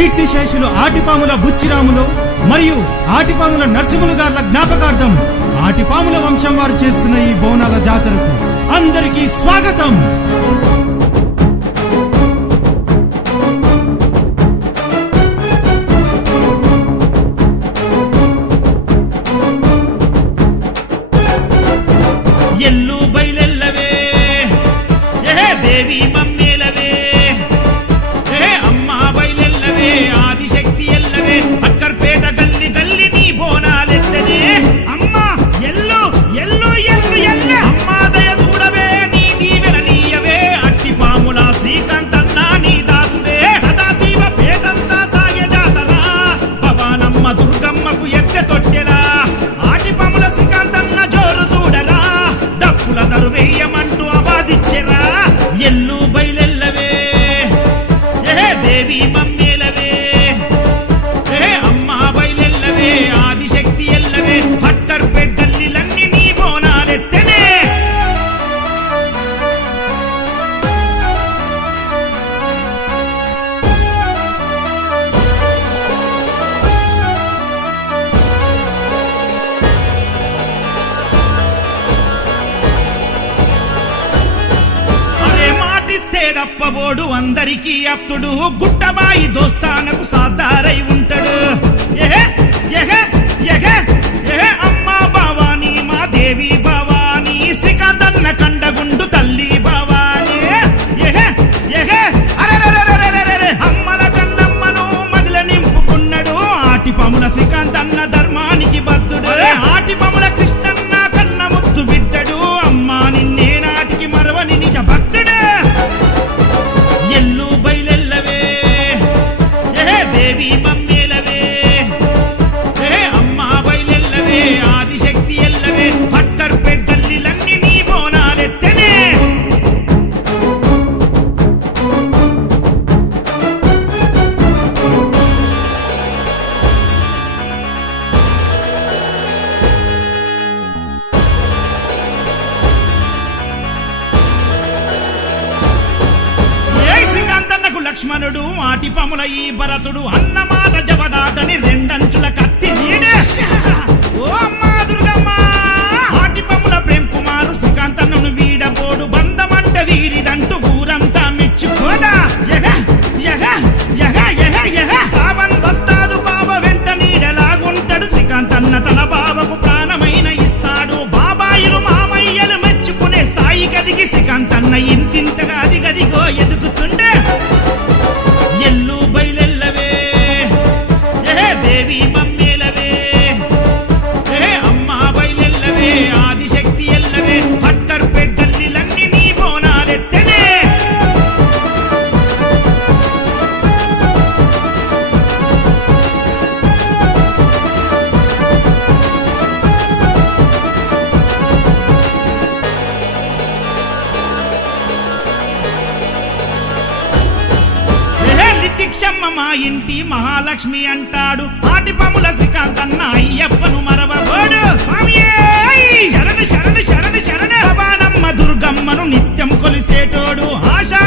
కీర్తిశేషులు ఆటిపాముల బుచ్చిరాములు మరియు ఆటిపాముల నరసింహులు గార్ల జ్ఞాపకార్థం ఆటిపాముల వంశం వారు చేస్తున్న ఈ బోనాల జాతరకు అందరికీ స్వాగతం. ఎల్లు బయలెల్లవే దేవి మమ్మేలవే అమ్మా బయలెల్లవే ఆదిశక్తి ఎల్లవే అక్కర్పేట గల్లి గల్లి నీ బోనాలెత్తనే అమ్మా ఎల్లు ఎల్లు ఎల్లు ఎల్ల అమ్మా దయ చూడవే నీ దీవెన నీయవే అట్టి పాముల శ్రీకాంతన్న నీ దాసుడే సదాశివ పేటంతా సాగే జాతరా భవానమ్మ దుర్గమ్మకు ఎత్తె తొట్టెలా ఆటి పాముల శ్రీకాంతన్న జోరు చూడరా డప్పుల దరువేయమంటూ ఆవాజిచ్చెరా ఎల్లు బయలెల్లవే దేవి మమ్మేలవే అమ్మా బయలెల్లవే ఆదిశక్తి ఎల్లవే హక్కర్పేట్ గల్లీలన్నీ నీ బోనాలెత్తనే. రప్పబోడు అందరికీ అప్తుడు గుట్టబాయి దోస్తానకు సాధారై ఉంటాడు అమ్మా భవానీ మా దేవి భవానీ శ్రీకాంతన్న కండగుండు తల్లి భవానీ అమ్మల కన్నమ్మను మదిల నింపుకున్నాడు ఆటి పాముల శ్రీకాంతన్న ధర్మానికి బద్దుడు ఆటి పాముల కృష్ణన్న కన్న ముద్దు బిడ్డడు అమ్మా నిన్నే నాటికి మరవని నిజ భక్తుడు ఎల్లు బయలెల్లవే దేవి మమ్మేలవే అమ్మా బయలెల్లవే ఆదిశక్తి ఎల్లవే హక్కర్పేట్ గల్లీలన్నీ నీ బోనాలెత్తనే. లక్ష్మణుడు ఆటిపాముల ఈ భరతుడు అన్నమాట జవదాటని రెండంచుల కత్తి నీడే ఓ అమ్మా దుర్గమ్మ ఆటిపాముల ప్రేమ్ కుమారు శ్రీకాంతన్నను వీడబోడు బంధమంట వీరిదంటూ ఊరంతా మెచ్చుకోదా శ్రావణ్ వస్తాడు బాబా వెంట నీడలాగుంటాడు శ్రీకాంతన్న తన బాబకు ప్రాణమైన ఇస్తాడు బాబాయిలు మామయ్యలు మెచ్చుకునే స్థాయి గదికి శ్రీకాంతన్న ఇంతింతగా అదిగదిగో ఎదుగుతుండే ఎల్లు బయలెల్లవే దేవి మమ్మేలవే అమ్మా బయలెల్లవే ఆదిశక్తి ఎల్లవే హక్కర్పేట్ గల్లీలన్నీ నీ బోనాలెత్తనే. క్షమ్మ మా ఇంటి మహాలక్ష్మి అంటాడు ఆటిపాముల శ్రీకాంతన్న అయ్యప్పను మరవబోడు శరణు శరణు శరణు శరణు భవానమ్మ దుర్గమ్మను నిత్యం కొలిసేటోడు ఆశా